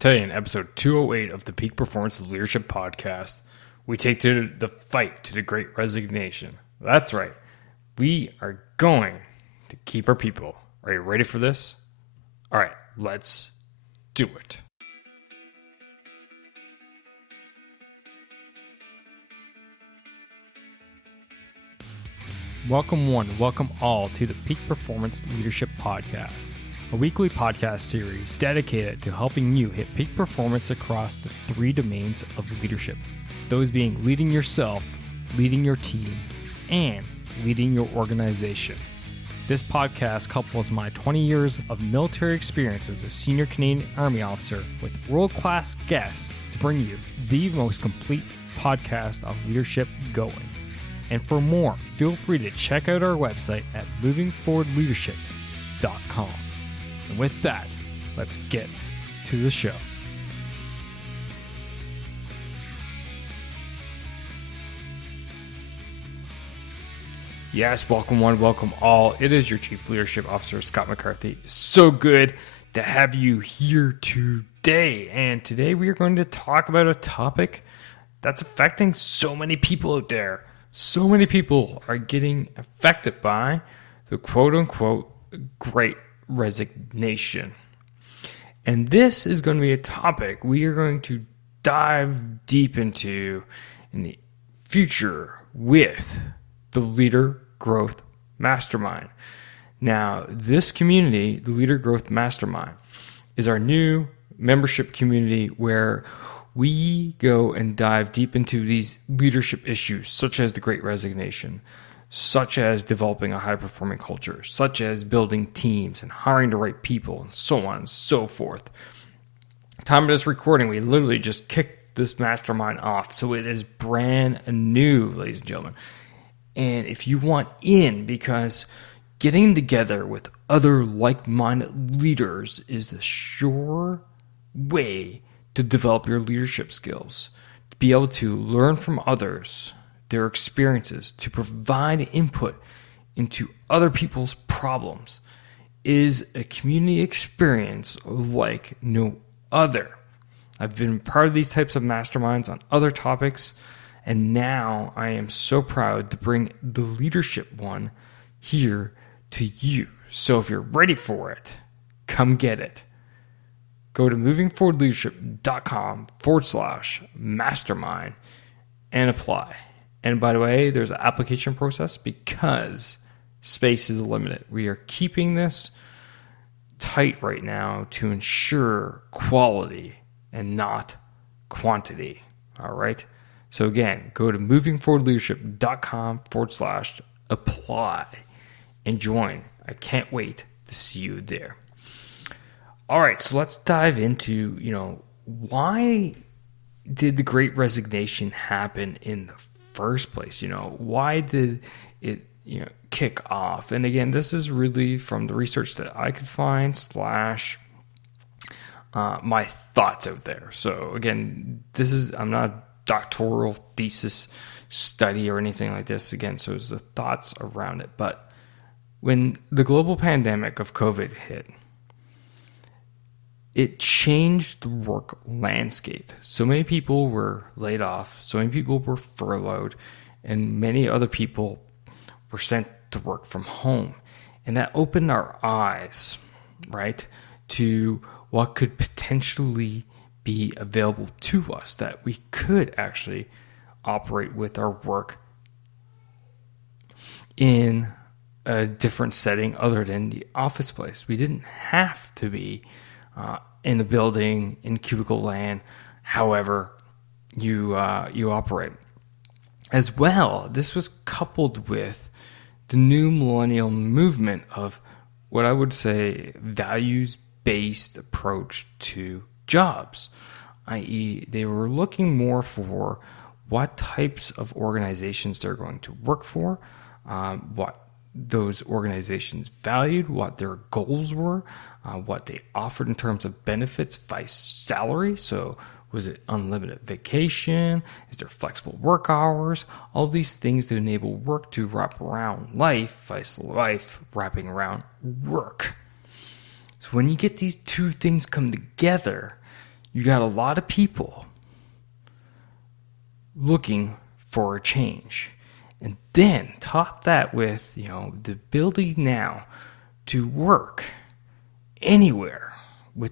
Today, in episode 208 of the Peak Performance Leadership Podcast, we take to the fight to the Great Resignation. That's right. We are going to keep our people. Are you ready for this? All right, let's do it. Welcome one, welcome all to the Peak Performance Leadership Podcast, a weekly podcast series dedicated to helping you hit peak performance across the three domains of leadership. Those being leading yourself, leading your team, and leading your organization. This podcast couples my 20 years of military experience as a senior Canadian Army officer with world-class guests to bring you the most complete podcast of leadership going. And for more, feel free to check out our website at movingforwardleadership.com. And with that, let's get to the show. Yes, welcome one, welcome all. It is your Chief Leadership Officer, Scott McCarthy. So good to have you here today. And today we are going to talk about a topic that's affecting so many people out there. So many people are getting affected by the quote-unquote Great Resignation. And this is going to be a topic we are going to dive deep into in the future with the Leader Growth Mastermind. Now, this community, the Leader Growth Mastermind, is our new membership community where we go and dive deep into these leadership issues, such as the Great Resignation, such as developing a high-performing culture, such as building teams and hiring the right people, and so on and so forth. Time of this recording, we literally just kicked this mastermind off, so it is brand new, ladies and gentlemen. And if you want in, because getting together with other like-minded leaders is the sure way to develop your leadership skills, to be able to learn from others, their experiences, to provide input into other people's problems is a community experience like no other. I've been part of these types of masterminds on other topics, and now I am so proud to bring the leadership one here to you. So if you're ready for it, come get it. Go to movingforwardleadership.com/mastermind and apply. And by the way, there's an application process because space is limited. We are keeping this tight right now to ensure quality and not quantity. All right. So again, go to movingforwardleadership.com/apply and join. I can't wait to see you there. All right, so let's dive into, why did the Great Resignation happen in the first place? Why did it, kick off? And again, this is really from the research that I could find / my thoughts out there. So again, I'm not a doctoral thesis study or anything like this. Again, so it's the thoughts around it. But when the global pandemic of COVID hit, it changed the work landscape. So many people were laid off, so many people were furloughed, and many other people were sent to work from home. And that opened our eyes, right, to what could potentially be available to us, that we could actually operate with our work in a different setting other than the office place. We didn't have to be in a building, in cubicle land, however you operate. As well, this was coupled with the new millennial movement of what I would say values-based approach to jobs, i.e. they were looking more for what types of organizations they're going to work for, what those organizations valued, what their goals were, what they offered in terms of benefits, vice salary. So was it unlimited vacation? Is there flexible work hours? All these things that enable work to wrap around life, vice life wrapping around work. So when you get these two things come together, you got a lot of people looking for a change. And then top that with, the ability now to work anywhere with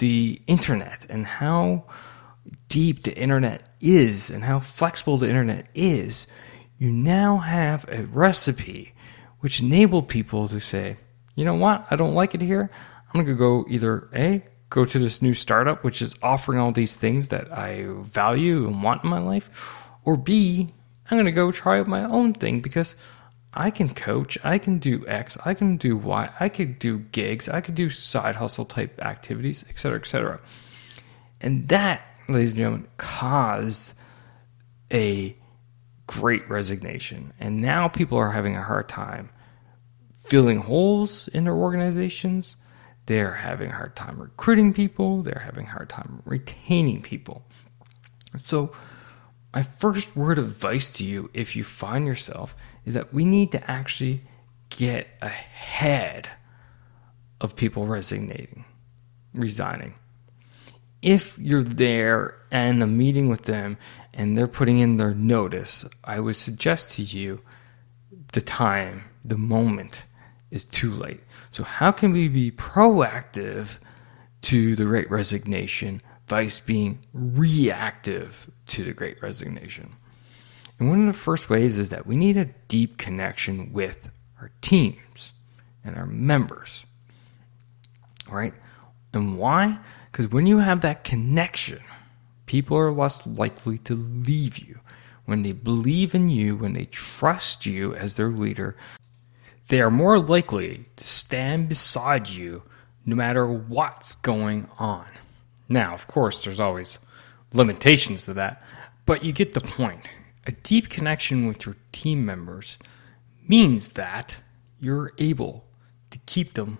the internet and how deep the internet is and how flexible the internet is. You now have a recipe which enabled people to say, you know what, I don't like it here. I'm going to go either go to this new startup, which is offering all these things that I value and want in my life, or B, I'm going to go try out my own thing because I can coach, I can do X, I can do Y, I could do gigs, I could do side hustle type activities, et cetera, et cetera. And that, ladies and gentlemen, caused a great resignation. And now people are having a hard time filling holes in their organizations. They're having a hard time recruiting people. They're having a hard time retaining people. So my first word of advice to you, if you find yourself, is that we need to actually get ahead of people resigning. If you're there and a meeting with them and they're putting in their notice, I would suggest to you the moment is too late. So how can we be proactive to the Great Resignation versus being reactive to the Great Resignation? And one of the first ways is that we need a deep connection with our teams and our members, right? And why? Because when you have that connection, people are less likely to leave you. When they believe in you, when they trust you as their leader, they are more likely to stand beside you no matter what's going on. Now, of course, there's always limitations to that, but you get the point. A deep connection with your team members means that you're able to keep them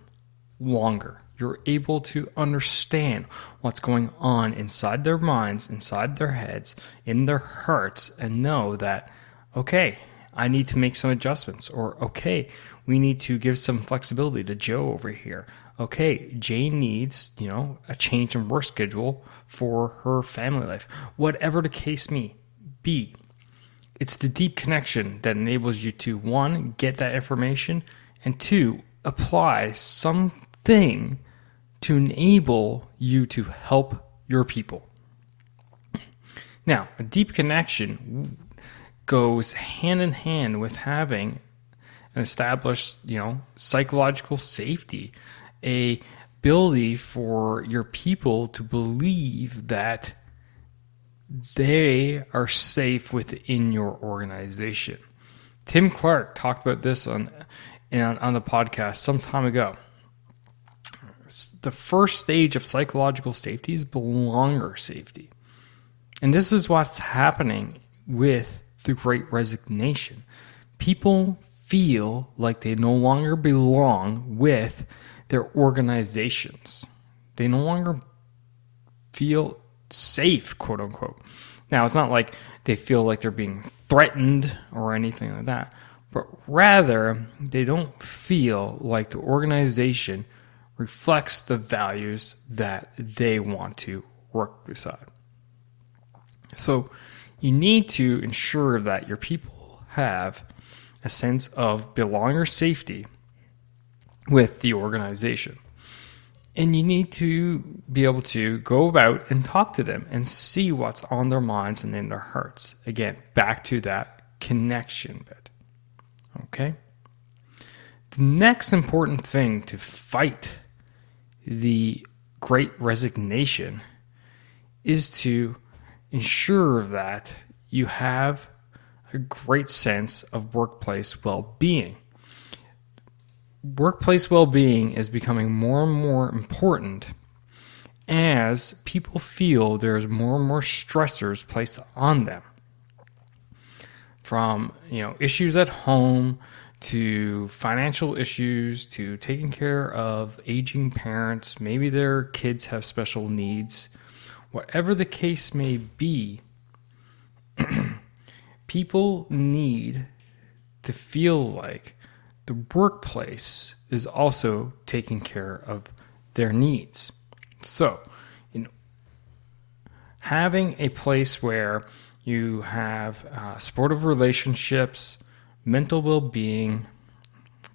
longer. You're able to understand what's going on inside their minds, inside their heads, in their hearts, and know that, okay, I need to make some adjustments, or okay, we need to give some flexibility to Joe over here. Okay, Jane needs, a change in work schedule for her family life. Whatever the case may be, it's the deep connection that enables you to, one, get that information, and two, apply something to enable you to help your people. Now, a deep connection goes hand in hand with having an established, psychological safety, a ability for your people to believe that they are safe within your organization. Tim Clark talked about this on the podcast some time ago. The first stage of psychological safety is belonger safety. And this is what's happening with the Great Resignation. People feel like they no longer belong with their organizations. They no longer feel safe, quote unquote. Now, it's not like they feel like they're being threatened or anything like that, but rather they don't feel like the organization reflects the values that they want to work beside. So you need to ensure that your people have a sense of belonging or safety with the organization. And you need to be able to go about and talk to them and see what's on their minds and in their hearts. Again, back to that connection bit. Okay? The next important thing to fight the Great Resignation is to ensure that you have a great sense of workplace well-being. Workplace well-being is becoming more and more important as people feel there's more and more stressors placed on them. From, issues at home to financial issues to taking care of aging parents, maybe their kids have special needs. Whatever the case may be, people need to feel like the workplace is also taking care of their needs. So, in having a place where you have supportive relationships, mental well-being,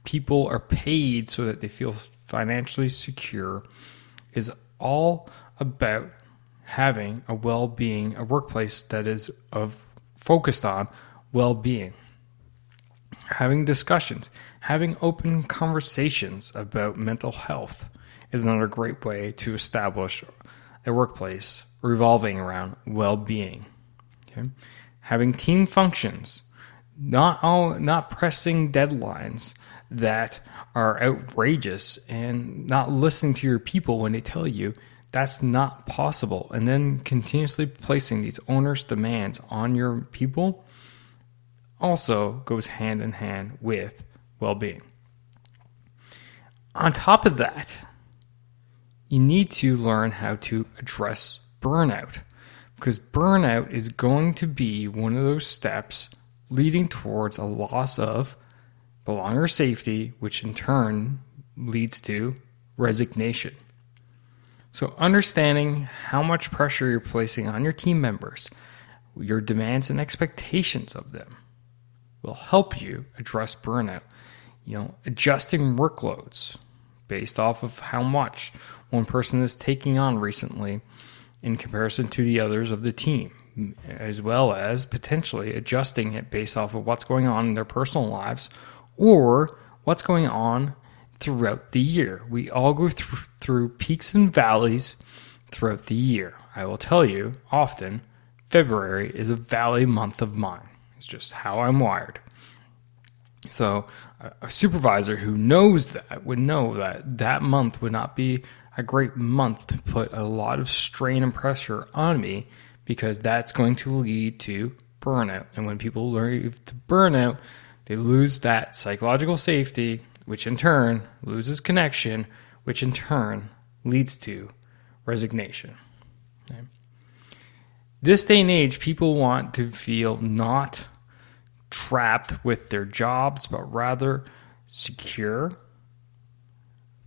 people are paid so that they feel financially secure, is all about having a well-being, a workplace that is focused on well-being. Having discussions, having open conversations about mental health is another great way to establish a workplace revolving around well-being. Okay? Having team functions, not pressing deadlines that are outrageous, and not listening to your people when they tell you that's not possible, and then continuously placing these onerous demands on your people also goes hand in hand with well-being. On top of that, you need to learn how to address burnout, because burnout is going to be one of those steps leading towards a loss of belonging or safety, which in turn leads to resignation. So understanding how much pressure you're placing on your team members, your demands and expectations of them, will help you address burnout. Adjusting workloads based off of how much one person is taking on recently in comparison to the others of the team, as well as potentially adjusting it based off of what's going on in their personal lives or what's going on throughout the year. We all go through peaks and valleys throughout the year. I will tell you, often, February is a valley month of mine. It's just how I'm wired. So a supervisor who knows that would know that that month would not be a great month to put a lot of strain and pressure on me, because that's going to lead to burnout. And when people lead to burnout, they lose that psychological safety, which in turn loses connection, which in turn leads to resignation. Okay? This day and age, people want to feel not trapped with their jobs, but rather secure,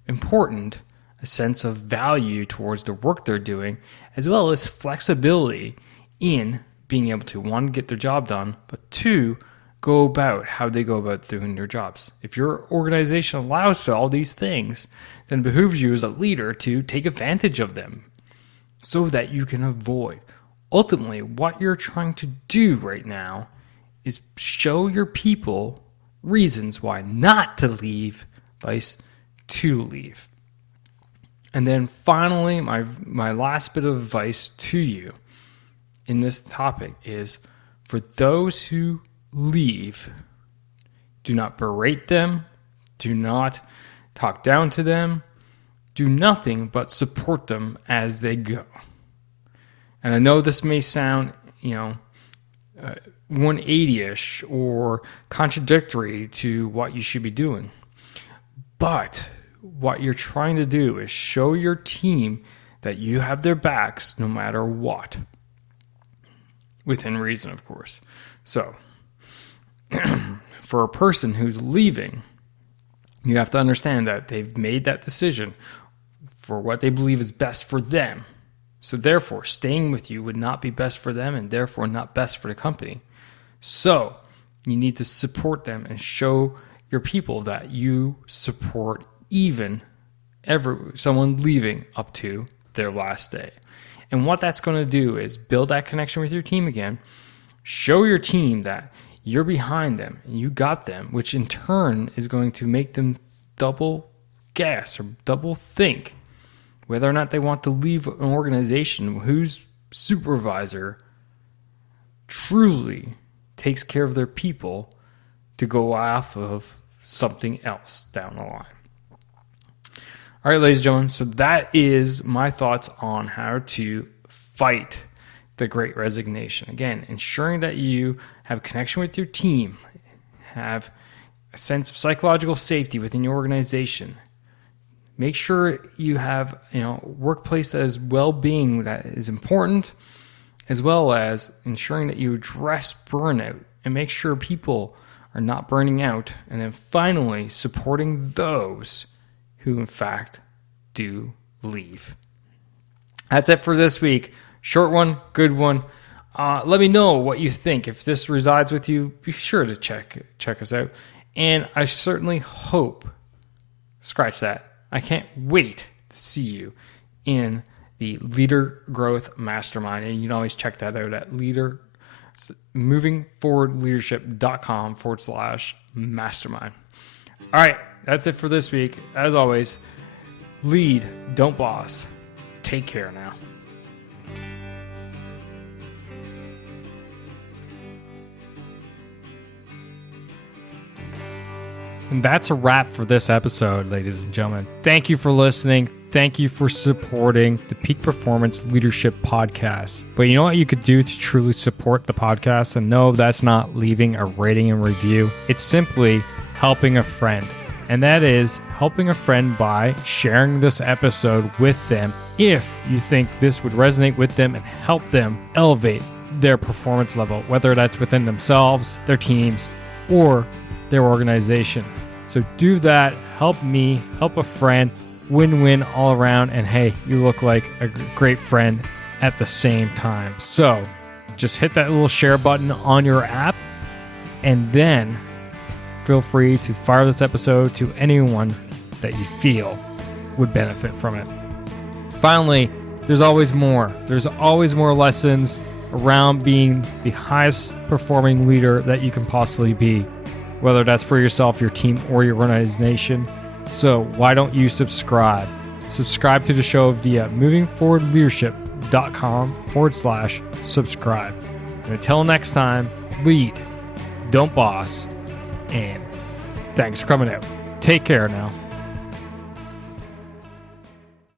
important, a sense of value towards the work they're doing, as well as flexibility in being able to, one, get their job done, but two, go about how they go about doing their jobs. If your organization allows for all these things, then it behooves you as a leader to take advantage of them so that you can avoid. Ultimately, what you're trying to do right now is show your people reasons why not to leave, vice to leave. And then finally, my last bit of advice to you in this topic is, for those who leave, do not berate them, do not talk down to them, do nothing but support them as they go. And I know this may sound 180-ish or contradictory to what you should be doing, but what you're trying to do is show your team that you have their backs no matter what, within reason, of course. So for a person who's leaving, you have to understand that they've made that decision for what they believe is best for them. So therefore, staying with you would not be best for them, and therefore not best for the company. So you need to support them and show your people that you support even someone leaving up to their last day. And what that's going to do is build that connection with your team again, show your team that you're behind them and you got them, which in turn is going to make them double guess or double think whether or not they want to leave an organization whose supervisor truly takes care of their people to go off of something else down the line. All right, ladies and gentlemen, so that is my thoughts on how to fight the Great Resignation. Again, ensuring that you have connection with your team, have a sense of psychological safety within your organization. Make sure you have workplace that is well-being that is important, as well as ensuring that you address burnout and make sure people are not burning out. And then finally, supporting those who in fact do leave. That's it for this week. Short one, good one. Let me know what you think. If this resides with you, be sure to check us out. And I certainly hope, scratch that, I can't wait to see you in the Leader Growth Mastermind. And you can always check that out at movingforwardleadership.com/mastermind. All right, that's it for this week. As always, lead, don't boss. Take care now. And that's a wrap for this episode, ladies and gentlemen. Thank you for listening. Thank you for supporting the Peak Performance Leadership Podcast. But you know what you could do to truly support the podcast? And no, that's not leaving a rating and review. It's simply helping a friend. And that is helping a friend by sharing this episode with them if you think this would resonate with them and help them elevate their performance level, whether that's within themselves, their teams, or their organization. So do that, help me, help a friend, win-win all around, and hey, you look like a great friend at the same time. So just hit that little share button on your app, and then feel free to fire this episode to anyone that you feel would benefit from it. Finally, there's always more. There's always more lessons around being the highest performing leader that you can possibly be, whether that's for yourself, your team, or your organization. So why don't you subscribe? Subscribe to the show via movingforwardleadership.com/subscribe. And until next time, lead, don't boss, and thanks for coming out. Take care now.